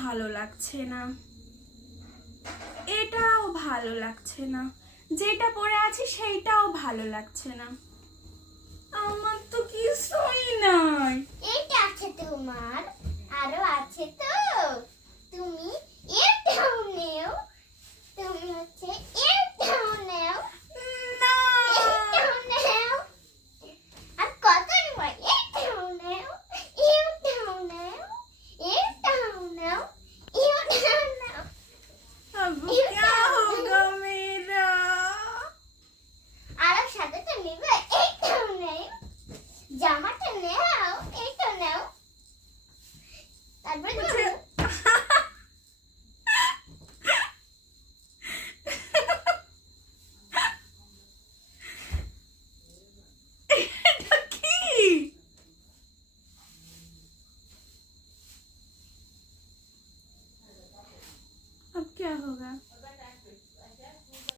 ভালো লাগছে না, এটাও ভালো লাগছে না, যেটা পরে আছি সেইটাও ভালো লাগছে না। আমার তো কিছুই নাই। এইটা আছে তোমার, আরো আছে তো। তুমি এটাও নেও, তুমি হচ্ছে এটাও নেও, না, এটাও নেও, আর কত নেব? এটাও নেও, এটাও নেও, এটাও নেও, এটাও নেও। अब क्या होगा मेरा? আরো সাদাটা নেবে, এইটাও নেও, জামাটা নেও, এইটাও নেও, তারপরে मुझे এটা কি? अब क्या होगा?